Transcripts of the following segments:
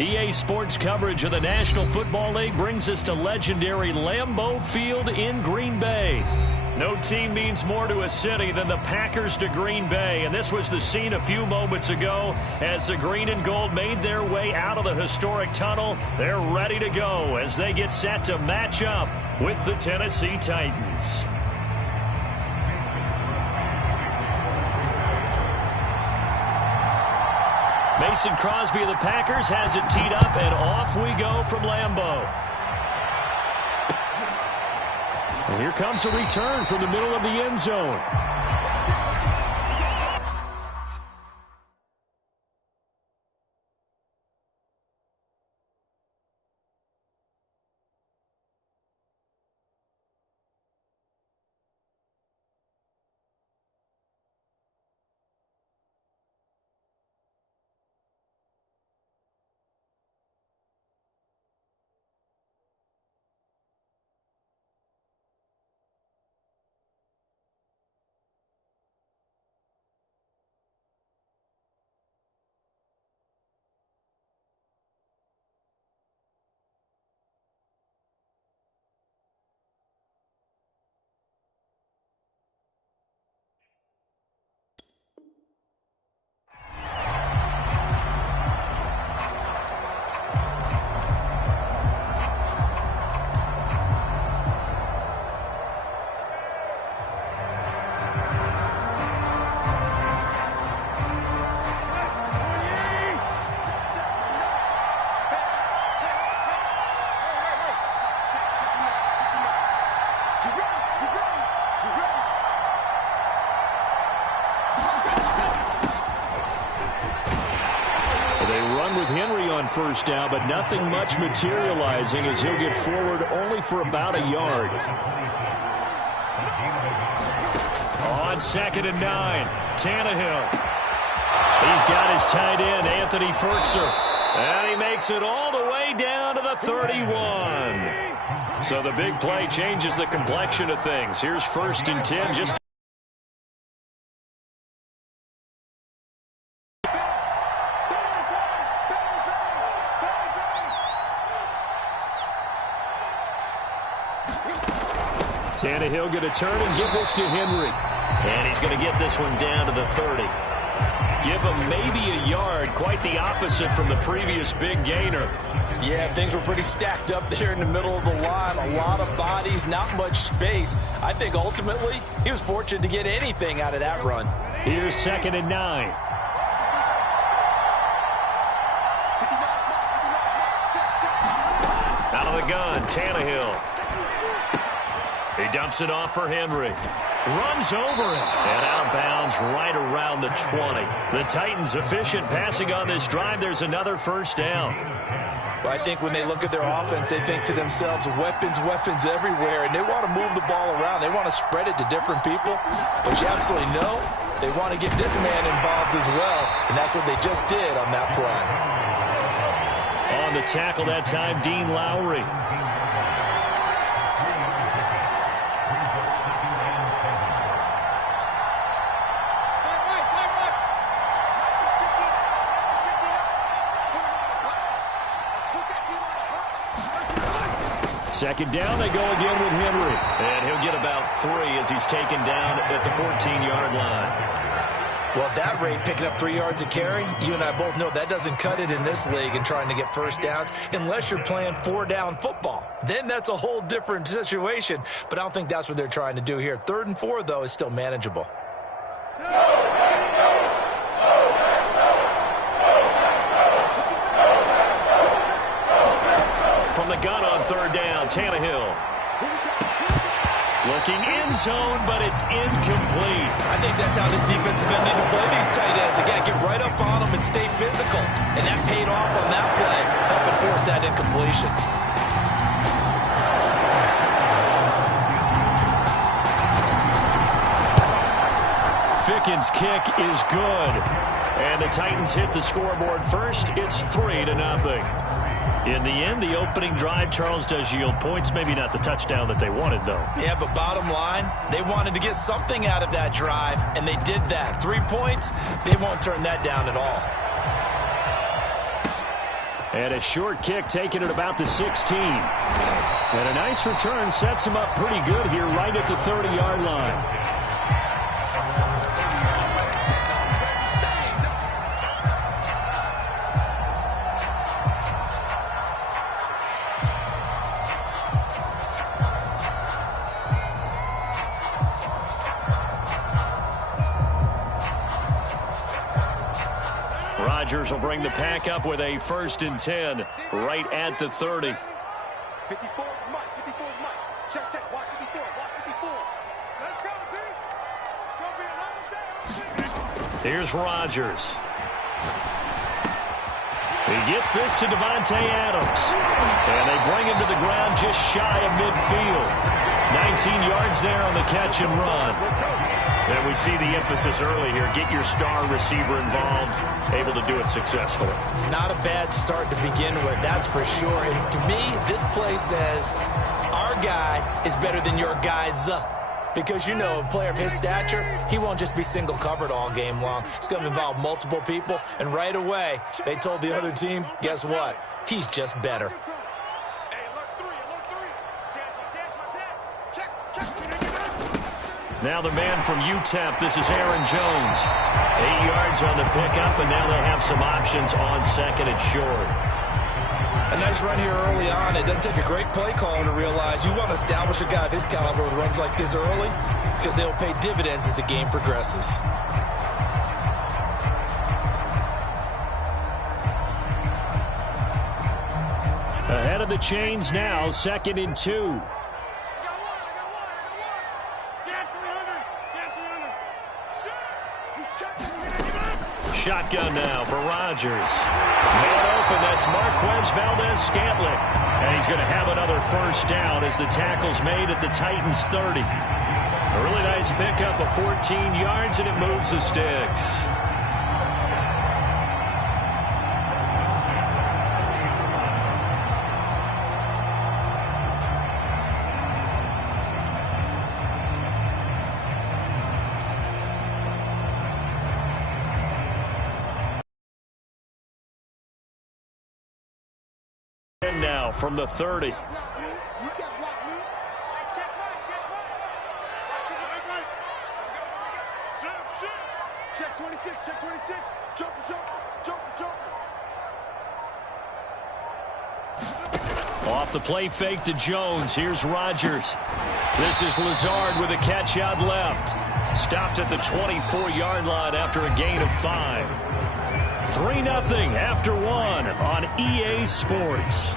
EA Sports coverage of the National Football League brings us to legendary Lambeau Field in Green Bay. No team means more to a city than the Packers to Green Bay, and this was the scene a few moments ago as the green and gold made their way out of the historic tunnel. They're ready to go as they get set to match up with the Tennessee Titans. Mason Crosby of the Packers has it teed up, and off we go from Lambeau. And here comes a return from the middle of the end zone. First down, but nothing much materializing as he'll get forward only for about a yard. On 2nd and 9, Tannehill. He's got his tight end, Anthony Ferkser, and he makes it all the way down to the 31. So the big play changes the complexion of things. Here's 1st and 10, just Tannehill going to turn and give this to Henry. And he's going to get this one down to the 30. Give him maybe a yard, quite the opposite from the previous big gainer. Yeah, things were pretty stacked up there in the middle of the line. A lot of bodies, not much space. I think ultimately he was fortunate to get anything out of that run. Here's 2nd and 9. Out of the gun, Tannehill. He dumps it off for Henry. Runs over him. And out of bounds right around the 20. The Titans efficient passing on this drive. There's another 1st down. Well, I think when they look at their offense, they think to themselves, weapons, weapons everywhere. And they want to move the ball around. They want to spread it to different people. But you absolutely know they want to get this man involved as well. And that's what they just did on that play. On the tackle that time, Dean Lowry. Second down, they go again with Henry. And he'll get about 3 as he's taken down at the 14-yard line. Well, at that rate, picking up 3 yards a carry, you and I both know that doesn't cut it in this league and trying to get 1st downs unless you're playing 4-down football. Then that's a whole different situation, but I don't think that's what they're trying to do here. 3rd and 4, though, is still manageable. From the gun on 3rd down, Tannehill. Looking end zone, but it's incomplete. I think that's how this defense is going to need to play these tight ends. Again, get right up on them and stay physical. And that paid off on that play, helping force that incompletion. Ficken's kick is good. And the Titans hit the scoreboard first. It's 3-0. In the end, the opening drive, Charles, does yield points. Maybe not the touchdown that they wanted, though. Yeah, but bottom line, they wanted to get something out of that drive, and they did that. 3 points, they won't turn that down at all. And a short kick taken at about the 16. And a nice return sets him up pretty good here right at the 30-yard line. Rodgers will bring the pack up with a 1st and 10 right at the 30. 54, Mike. 54, Mike. Check, check. Watch 54. Watch 54. Let's go, D. It's going to be a long day. Here's Rodgers. He gets this to Devontae Adams. And they bring him to the ground just shy of midfield. 19 yards there on the catch and run. And we see the emphasis early here. Get your star receiver involved, able to do it successfully. Not a bad start to begin with, that's for sure. And to me, this play says our guy is better than your guys. Because, you know, a player of his stature, he won't just be single covered all game long. It's going to involve multiple people. And right away, they told the other team, guess what? He's just better. Now the man from UTEP, this is Aaron Jones. 8 yards on the pickup, and now they have some options on 2nd and short. A nice run here early on. It doesn't take a great play caller to realize you want to establish a guy of his caliber with runs like this early because they'll pay dividends as the game progresses. Ahead of the chains now, 2nd and 2. Shotgun now for Rodgers. Man open, that's Marquez Valdez-Scantling. And he's going to have another 1st down as the tackle's made at the Titans' 30. A really nice pickup of 14 yards, and it moves the sticks. And now from the 30. Check 26, check 26. Jumper, jumper, jumper, jumper. Off the play fake to Jones. Here's Rodgers. This is Lazard with a catch out left. Stopped at the 24-yard line after a gain of 5. 3-0 after 1 on EA Sports.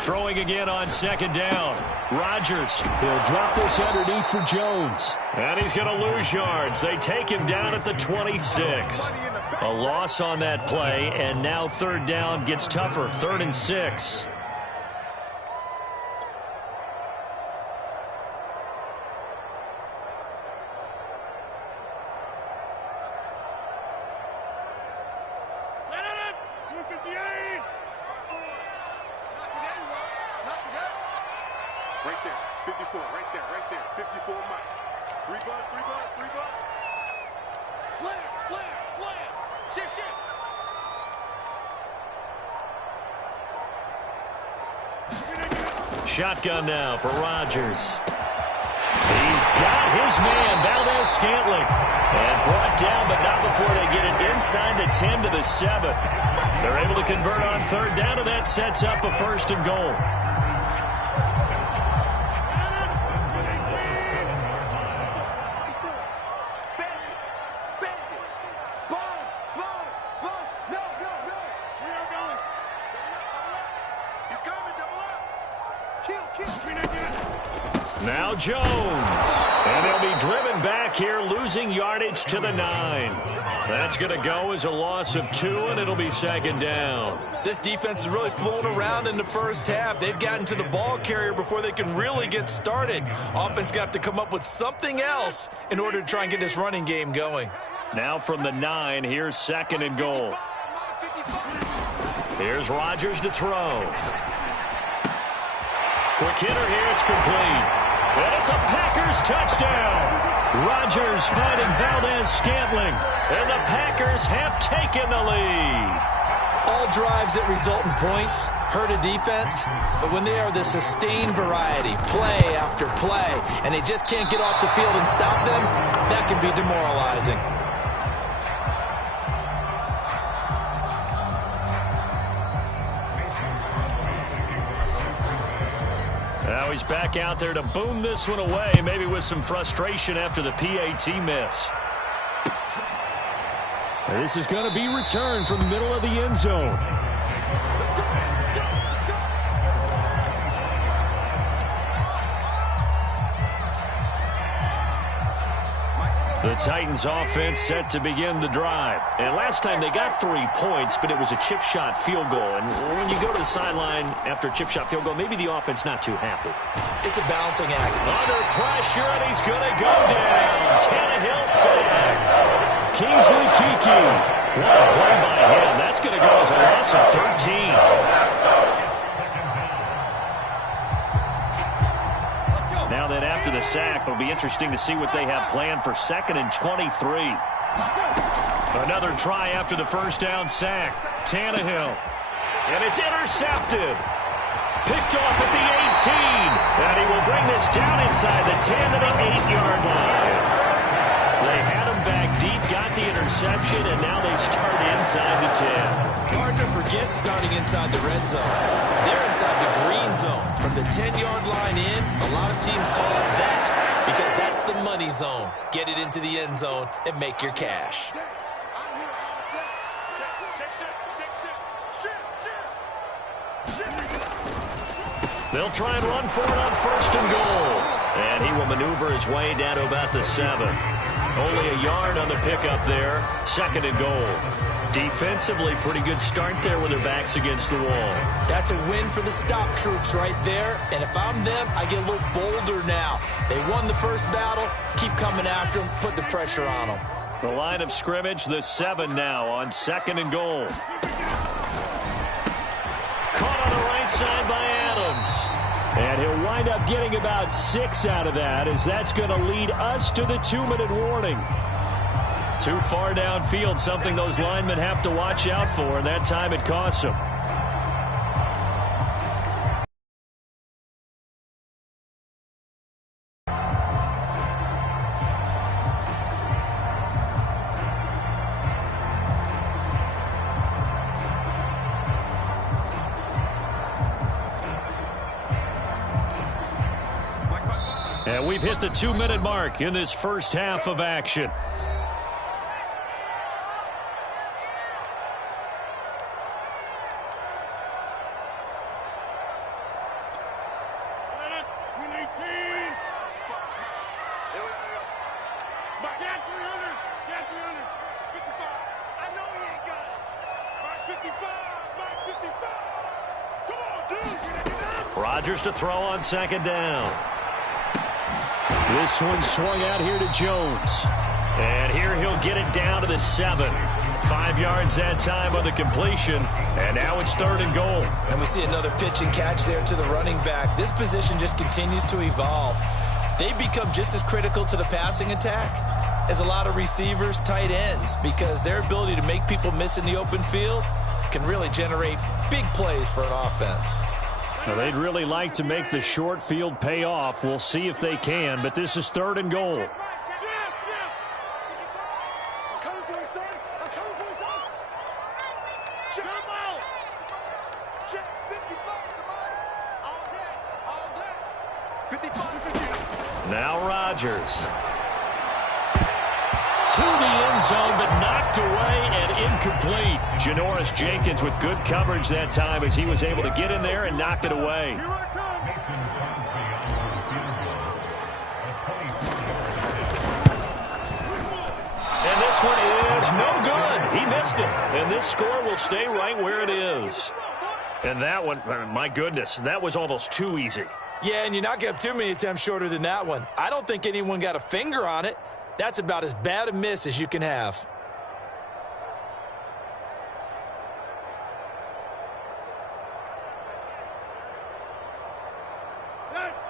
Throwing again on 2nd down. Rodgers. He'll drop this underneath for Jones. And he's going to lose yards. They take him down at the 26. A loss on that play, and now 3rd down gets tougher. 3rd and 6. Right there, 54, right there, 54 Mike. 3 buzz, 3 buzz, 3 buzz. Slam, slam, slam. Shit, shit. Shotgun now for Rodgers. He's got his man, Valdez-Scantling. And brought down, but not before they get it inside the 10 to the 7. They're able to convert on 3rd down, and that sets up a 1st and goal. Now Jones. And they'll be driven back here, losing yardage to the 9. That's going to go as a loss of 2, and it'll be second down. This defense is really flown around in the first half. They've gotten to the ball carrier before they can really get started. Offense got to come up with something else in order to try and get this running game going. Now from the 9, here's second and goal. Here's Rodgers to throw. Quick hitter here, it's complete. And it's a Packers touchdown. Rodgers finding Valdez-Scantling. And the Packers have taken the lead. All drives that result in points hurt a defense, but when they are the sustained variety, play after play, and they just can't get off the field and stop them, that can be demoralizing. Now he's back out there to boom this one away, maybe with some frustration after the PAT miss. This is going to be returned from the middle of the end zone. The Titans offense set to begin the drive. And last time they got 3 points, but it was a chip shot field goal. And when you go to the sideline after a chip shot field goal, maybe the offense not too happy. It's a balancing act. Under pressure, and he's going to go down. Tannehill sacked. Kingsley Keke. What a play by him. That's going to go as a loss of 13. Now then, after the sack, it'll be interesting to see what they have planned for 2nd and 23. Another try after the first down sack. Tannehill. And it's intercepted. Picked off at the 18. And he will bring this down inside the 10 to the 8-yard line. They had him back deep, got the interception, and now they start inside the 10. Hard to forget starting inside the red zone. They're inside the green zone. From the 10-yard line in, a lot of teams call it that because that's the money zone. Get it into the end zone and make your cash. They'll try and run for it on 1st and goal. And he will maneuver his way down to about the 7. Only a yard on the pickup there. 2nd and goal. Defensively, pretty good start there with their backs against the wall. That's a win for the stop troops right there. And if I'm them, I get a little bolder now. They won the first battle. Keep coming after them. Put the pressure on them. The line of scrimmage, the 7 now on 2nd and goal. Caught on the right side by Adams. And he'll wind up getting about 6 out of that, as that's going to lead us to the 2-minute warning. Too far downfield, something those linemen have to watch out for, and that time it costs them. And we've hit the 2-minute mark in this first half of action. Rodgers to throw on 2nd down. This one swung out here to Jones. And here he'll get it down to the 7. 5 yards that time on the completion. And now it's 3rd and goal. And we see another pitch and catch there to the running back. This position just continues to evolve. They become just as critical to the passing attack as a lot of receivers, tight ends, because their ability to make people miss in the open field can really generate big plays for an offense. Now, they'd really like to make the short field pay off. We'll see if they can, but this is 3rd and goal. Now Rodgers. To the end zone, but knocked away and incomplete. Janoris Jenkins with good coverage that time as he was able to get in there and knock it away. stay right where it is. And that one, my goodness, that was almost too easy. Yeah, and you're not going to have too many attempts shorter than that one. I don't think anyone got a finger on it. That's about as bad a miss as you can have.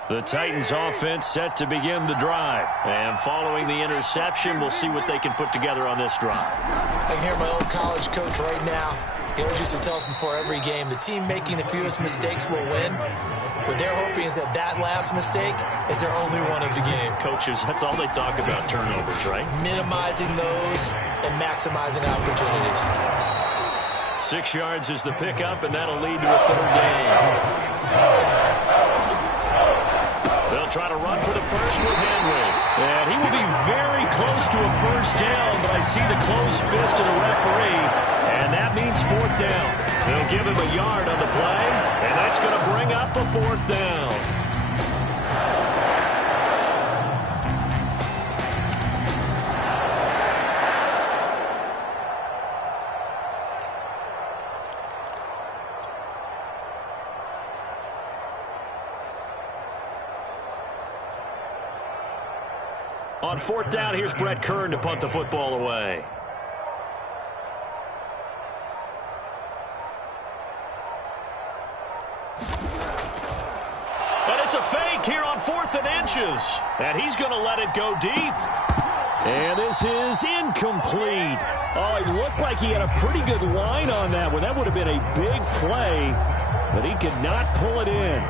The Titans offense set to begin the drive. And following the interception, we'll see what they can put together on this drive. I can hear my old college coach right now. He always used to tell us before every game, the team making the fewest mistakes will win. What they're hoping is that that last mistake is their only one of the game. Coaches, that's all they talk about, turnovers, right? Minimizing those and maximizing opportunities. 6 yards is the pickup, and that'll lead to a third down. They'll try to run for the first with Henry. And he will be very close to a first down, but I see the closed fist of the referee, and that means fourth down. They'll give him a yard on the play, and that's going to bring up a fourth down. On fourth down, here's Brett Kern to punt the football away. And it's a fake here on 4th and inches. And he's going to let it go deep. And this is incomplete. Oh, it looked like he had a pretty good line on that one. That would have been a big play, but he could not pull it in.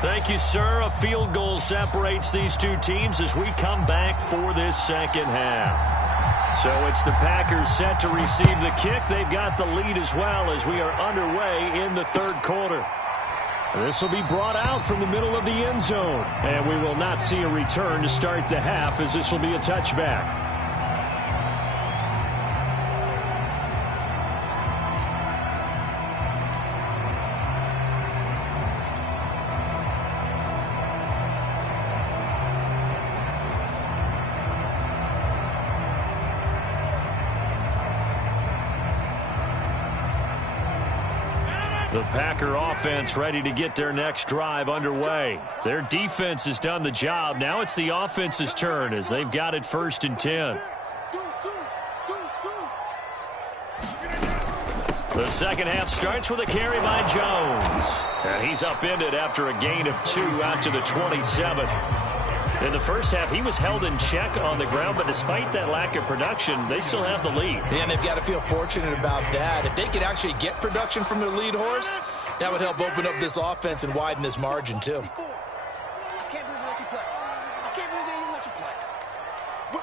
Thank you, sir. A field goal separates these two teams as we come back for this second half. So it's the Packers set to receive the kick. They've got the lead as well as we are underway in the third quarter. This will be brought out from the middle of the end zone. And we will not see a return to start the half as this will be a touchback. The Packer offense ready to get their next drive underway. Their defense has done the job. Now it's the offense's turn as they've got it 1st and 10. The second half starts with a carry by Jones. And he's upended after a gain of 2 out to the 27. In the first half, he was held in check on the ground, but despite that lack of production, they still have the lead. And they've got to feel fortunate about that. If they could actually get production from their lead horse, that would help open up this offense and widen this margin, too. I can't believe they let you play. I can't believe they even let you play. Whip.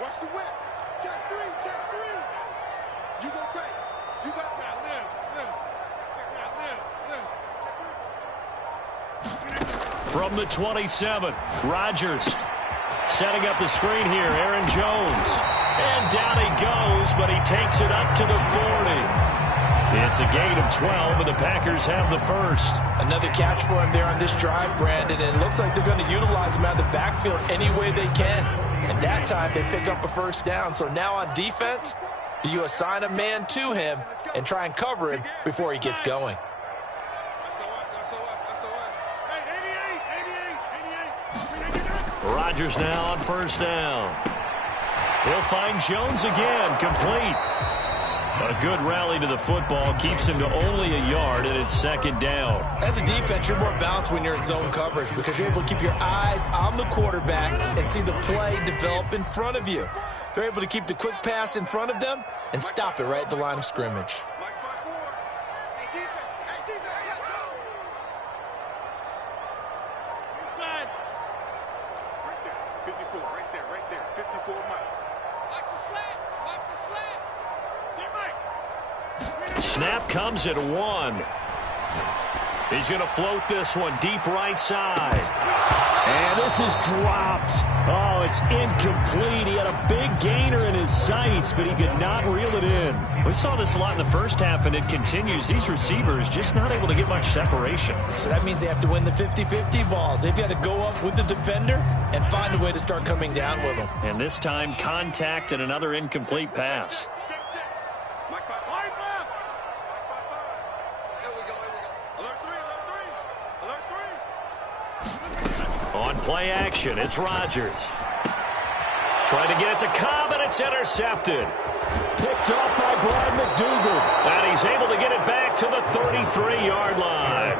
Watch the whip. Check three. You gonna take. You got time. Live. Check three. From the 27, Rodgers setting up the screen here. Aaron Jones. And down he goes, but he takes it up to the 40. It's a gain of 12, and the Packers have the first. Another catch for him there on this drive, Brandon, and it looks like they're going to utilize him out of the backfield any way they can. And that time they pick up a first down. So now on defense, do you assign a man to him and try and cover him before he gets going? Rodgers now on first down. He'll find Jones again, complete. A good rally to the football keeps him to only a yard, and it's second down. As a defense, you're more balanced when you're in zone coverage because you're able to keep your eyes on the quarterback and see the play develop in front of you. They're able to keep the quick pass in front of them and stop it right at the line of scrimmage. Snap comes at 1. He's going to float this one deep right side. And this is dropped. Oh, it's incomplete. He had a big gainer in his sights, but he could not reel it in. We saw this a lot in the first half, and it continues. These receivers just not able to get much separation. So that means they have to win the 50-50 balls. They've got to go up with the defender and find a way to start coming down with them. And this time, contact and another incomplete pass. On play action, it's Rodgers. Trying to get it to Cobb, and it's intercepted. Picked off by Brad McDougal. And he's able to get it back to the 33-yard line.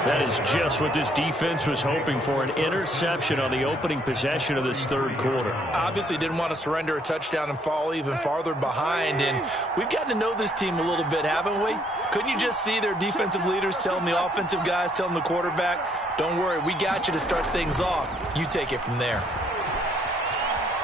That is just what this defense was hoping for, an interception on the opening possession of this third quarter. Obviously didn't want to surrender a touchdown and fall even farther behind. And we've gotten to know this team a little bit, haven't we? Couldn't you just see their defensive leaders telling the offensive guys, telling the quarterback, don't worry, we got you to start things off. You take it from there.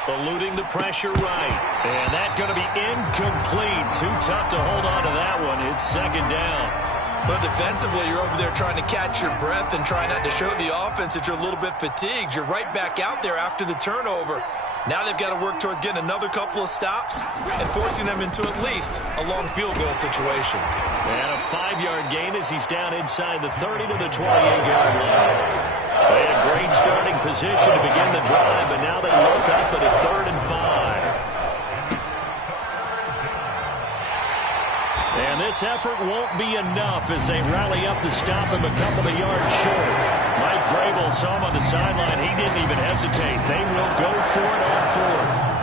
Eluding the pressure right. And that's going to be incomplete. Too tough to hold on to that one. It's second down. But defensively, you're over there trying to catch your breath and try not to show the offense that you're a little bit fatigued. You're right back out there after the turnover. Now they've got to work towards getting another couple of stops and forcing them into at least a long field goal situation. And a 5-yard gain as he's down inside the 30 to the 28-yard line. They had a great starting position to begin the drive, but now they look up at a 3rd and 5. And this effort won't be enough as they rally up to stop him a couple of yards short. Mike Vrabel saw him on the sideline. He didn't even hesitate. They will go for it on 4th.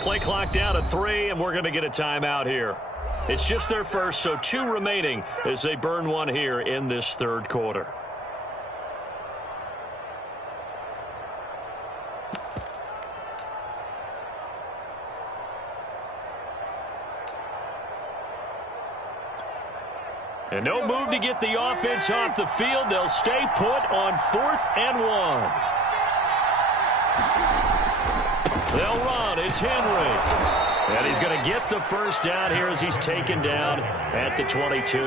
Play clock down to 3, and we're going to get a timeout here. It's just their first, so 2 remaining as they burn one here in this third quarter. And no move to get the offense off the field. They'll stay put on 4th and 1. They'll run. It's Henry. And he's going to get the first down here as he's taken down at the 22.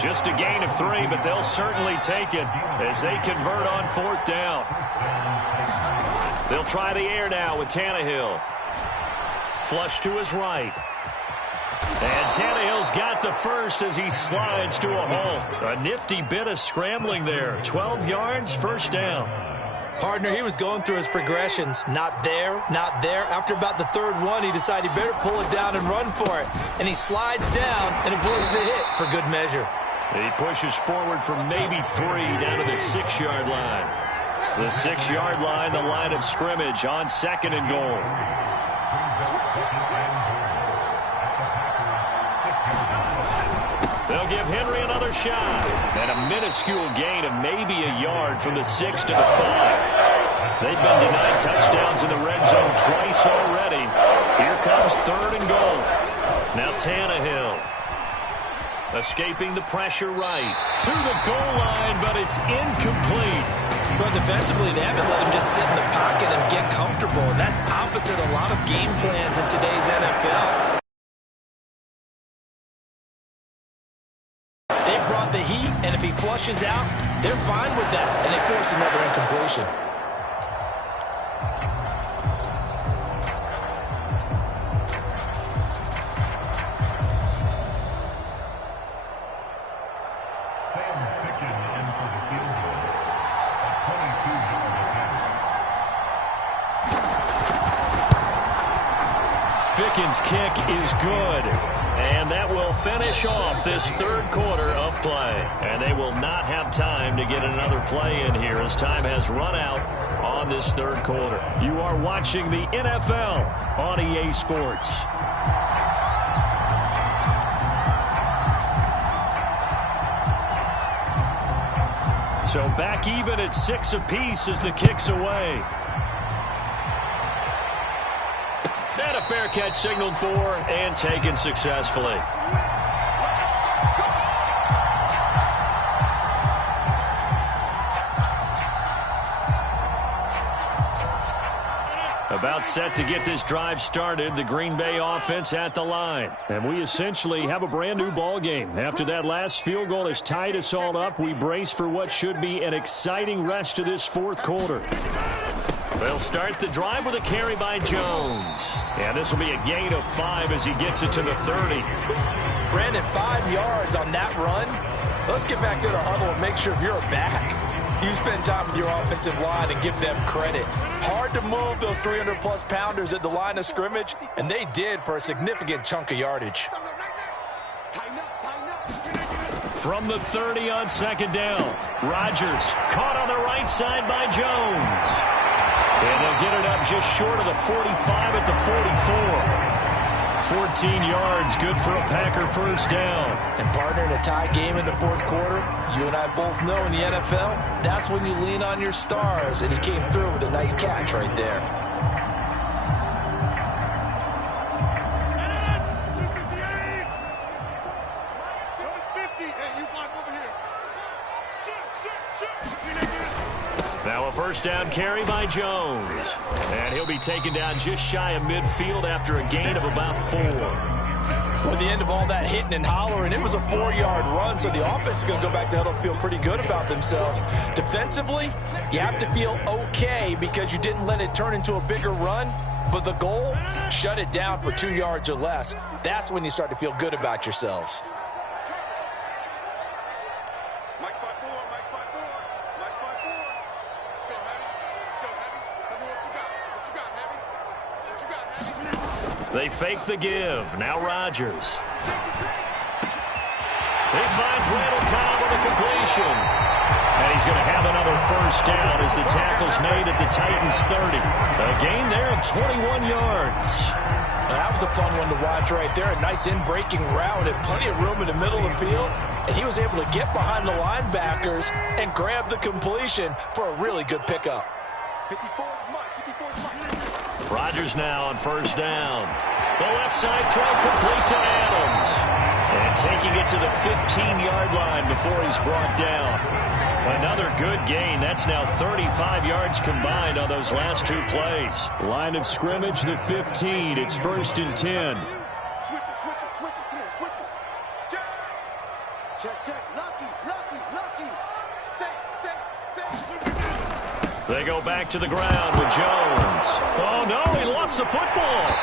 Just a gain of 3, but they'll certainly take it as they convert on 4th down. They'll try the air now with Tannehill. Flush to his right. And Tannehill's got the first as he slides to a halt. A nifty bit of scrambling there. 12 yards, first down. Partner, he was going through his progressions. Not there, not there. After about the 3rd one, he decided he better pull it down and run for it. And he slides down and avoids the hit for good measure. He pushes forward for maybe 3 down to the 6-yard line. The 6-yard line, the line of scrimmage on 2nd and goal. They'll give Henry another shot. And a minuscule gain of maybe a yard from the 6 to the 5. They've been denied touchdowns in the red zone twice already. Here comes 3rd and goal. Now Tannehill. Escaping the pressure right. To the goal line, but it's incomplete. But defensively, they haven't let him just sit in the pocket and get comfortable. And that's opposite a lot of game plans in today's NFL. The heat, and if he flushes out, they're fine with that, and they force another incompletion. Ficken's kick is good. And that will finish off this third quarter of play. And they will not have time to get another play in here as time has run out on this third quarter. You are watching the NFL on EA Sports. So back even at 6 apiece as the kick's away. And a fair catch signaled for and taken successfully. About set to get this drive started, the Green Bay offense at the line. And we essentially have a brand new ball game. After that last field goal has tied us all up, we brace for what should be an exciting rest of this fourth quarter. They'll start the drive with a carry by Jones. And this will be a gain of 5 as he gets it to the 30. Brandon, 5 yards on that run. Let's get back to the huddle and make sure you're back. You spend time with your offensive line and give them credit. Hard to move those 300-plus pounders at the line of scrimmage, and they did for a significant chunk of yardage. From the 30 on second down, Rodgers caught on the right side by Jones. And they'll get it up just short of the 45 at the 44. 14 yards, good for a Packer first down. And partner, in a tie game in the fourth quarter, you and I both know in the NFL, that's when you lean on your stars, and he came through with a nice catch right there. Now a first down carry by Jones. And he'll be taken down just shy of midfield after a gain of about 4. With the end of all that hitting and hollering, it was a 4-yard run, so the offense is going to go back to huddle and feel pretty good about themselves. Defensively, you have to feel okay because you didn't let it turn into a bigger run, but the goal, shut it down for 2 yards or less. That's when you start to feel good about yourselves. They fake the give. Now Rodgers. He finds Randall Cobb with a completion. And he's going to have another first down as the tackle's made at the Titans' 30. A gain there of 21 yards. Now, that was a fun one to watch right there. A nice in-breaking route and plenty of room in the middle of the field. And he was able to get behind the linebackers and grab the completion for a really good pickup. 54 mark, 54 mark. Rodgers now on first down. The left side throw complete to Adams. And taking it to the 15-yard line before he's brought down. Another good gain. That's now 35 yards combined on those last 2 plays. Line of scrimmage, the 15. It's 1st and 10. Switch it, switch it, switch it. Come on, switch it. Check. Check, check. Lucky, lucky, lucky. Say. They go back to the ground with Jones. Oh, no, he lost the football.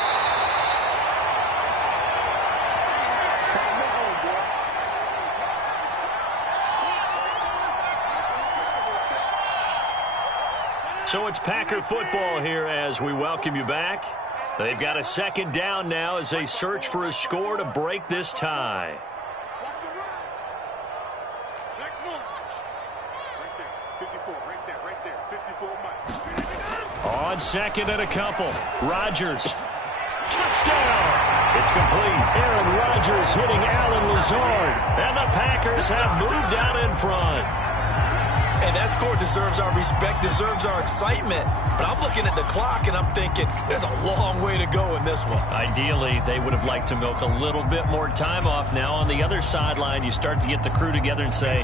So it's Packer football here as we welcome you back. They've got a second down now as they search for a score to break this tie. On second and a couple. Rodgers. Touchdown. It's complete. Aaron Rodgers hitting Allen Lazard. And the Packers have moved out in front. And that score deserves our respect, deserves our excitement. But I'm looking at the clock, and I'm thinking there's a long way to go in this one. Ideally, they would have liked to milk a little bit more time off. Now, on the other sideline, you start to get the crew together and say,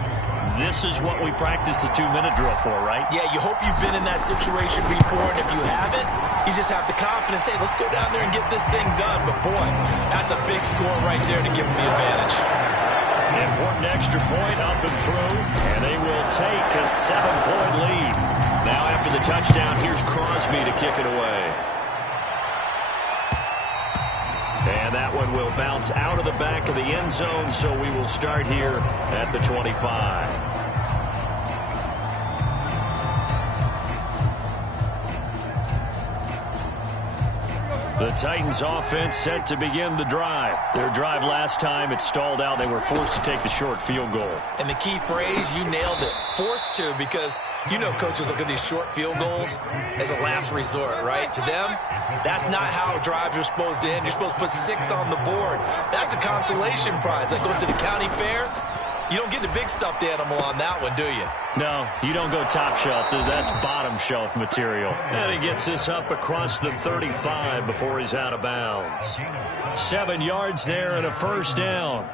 this is what we practiced a 2-minute drill for, right? Yeah, you hope you've been in that situation before, and if you haven't, you just have the confidence, hey, let's go down there and get this thing done. But, boy, that's a big score right there to give them the advantage. Important extra point up and through, and they will take a 7-point lead. Now after the touchdown, here's Crosby to kick it away. And that one will bounce out of the back of the end zone, so we will start here at the 25. The Titans offense set to begin the drive. Their drive last time, it stalled out. They were forced to take the short field goal. And the key phrase, you nailed it, forced to, because you know coaches look at these short field goals as a last resort, right? To them, that's not how drives are supposed to end. You're supposed to put 6 on the board. That's a consolation prize. Like going to the county fair, you don't get the big stuffed animal on that one, do you? No, you don't go top shelf. That's bottom shelf material. And he gets this up across the 35 before he's out of bounds. 7 yards there and a first down.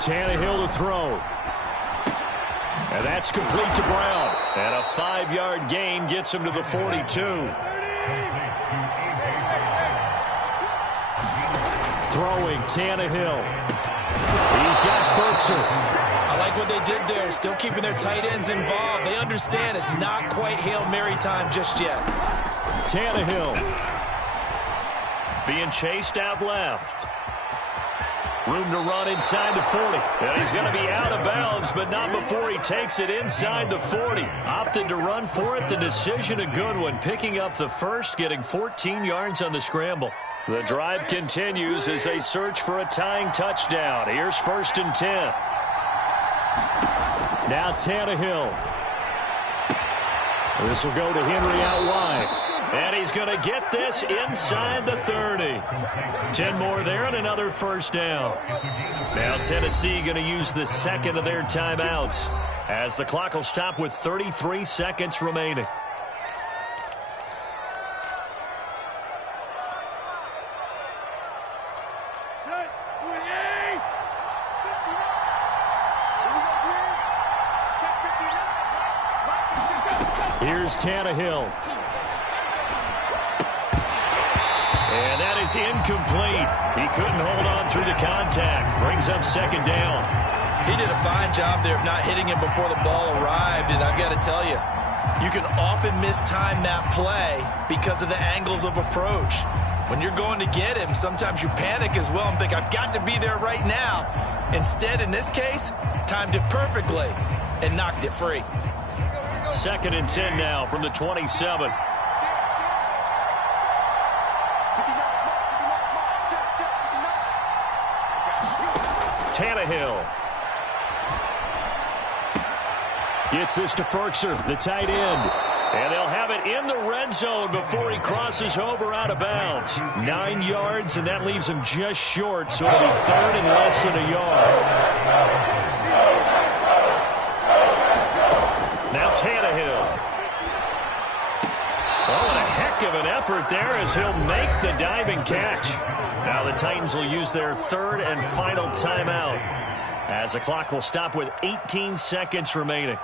Tannehill to throw. And that's complete to Brown. And a 5-yard gain gets him to the 42. Throwing Tannehill. He's got Firkser. I like what they did there, still keeping their tight ends involved. They understand it's not quite Hail Mary time just yet. Tannehill being chased out left. Room to run inside the 40. And he's going to be out of bounds, but not before he takes it inside the 40. Opted to run for it. The decision a good one. Picking up the first, getting 14 yards on the scramble. The drive continues as they search for a tying touchdown. Here's 1st and 10. Now Tannehill. This will go to Henry out wide. And he's going to get this inside the 30. 10 more there and another first down. Now Tennessee going to use the second of their timeouts as the clock will stop with 33 seconds remaining. Here's Tannehill. And that is incomplete. He couldn't hold on through the contact. Brings up 2nd down. He did a fine job there of not hitting him before the ball arrived. And I've got to tell you, you can often mistime that play because of the angles of approach. When you're going to get him, sometimes you panic as well and think, I've got to be there right now. Instead, in this case, timed it perfectly and knocked it free. 2nd and 10 now from the 27. Tannehill gets this to Firkser, the tight end. And they'll have it in the red zone before he crosses over out of bounds. 9 yards, and that leaves him just short, so it'll be 3rd and less than a yard. Now Tannehill. Oh, and a heck of an effort there as he'll make the diving catch. Now the Titans will use their 3rd and final timeout as the clock will stop with 18 seconds remaining.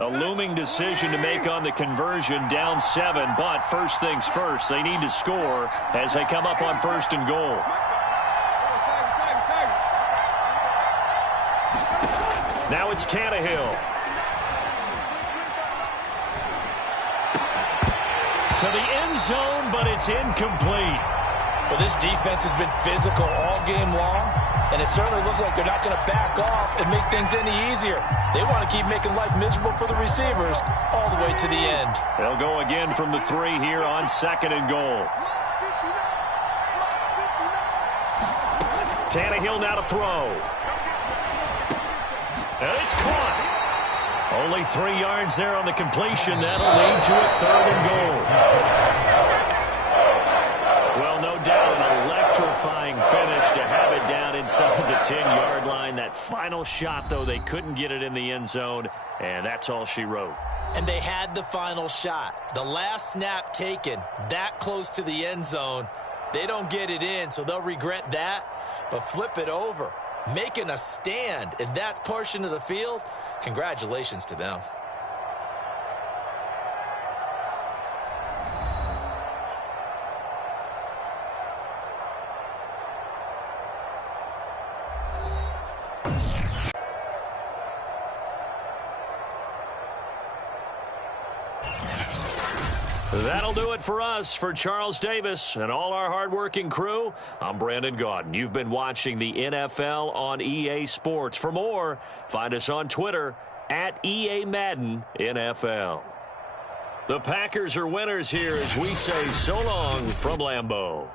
A looming decision to make on the conversion, down 7, but first things first, they need to score as they come up on 1st and goal. Now it's Tannehill. To the end zone, but it's incomplete. Well, this defense has been physical all game long, and it certainly looks like they're not going to back off and make things any easier. They want to keep making life miserable for the receivers all the way to the end. They'll go again from the 3 here on 2nd and goal. Tannehill now to throw. And it's caught. Only 3 yards there on the completion. That'll lead to a 3rd and goal. Well, no doubt an electrifying finish to have it down inside the 10-yard line. That final shot, though, they couldn't get it in the end zone, and that's all she wrote. And they had the final shot. The last snap taken that close to the end zone. They don't get it in, so they'll regret that, but flip it over. Making a stand in that portion of the field, congratulations to them. That'll do it for us. For Charles Davis and all our hardworking crew, I'm Brandon Gaudin. You've been watching the NFL on EA Sports. For more, find us on Twitter at EA Madden NFL. The Packers are winners here as we say so long from Lambeau.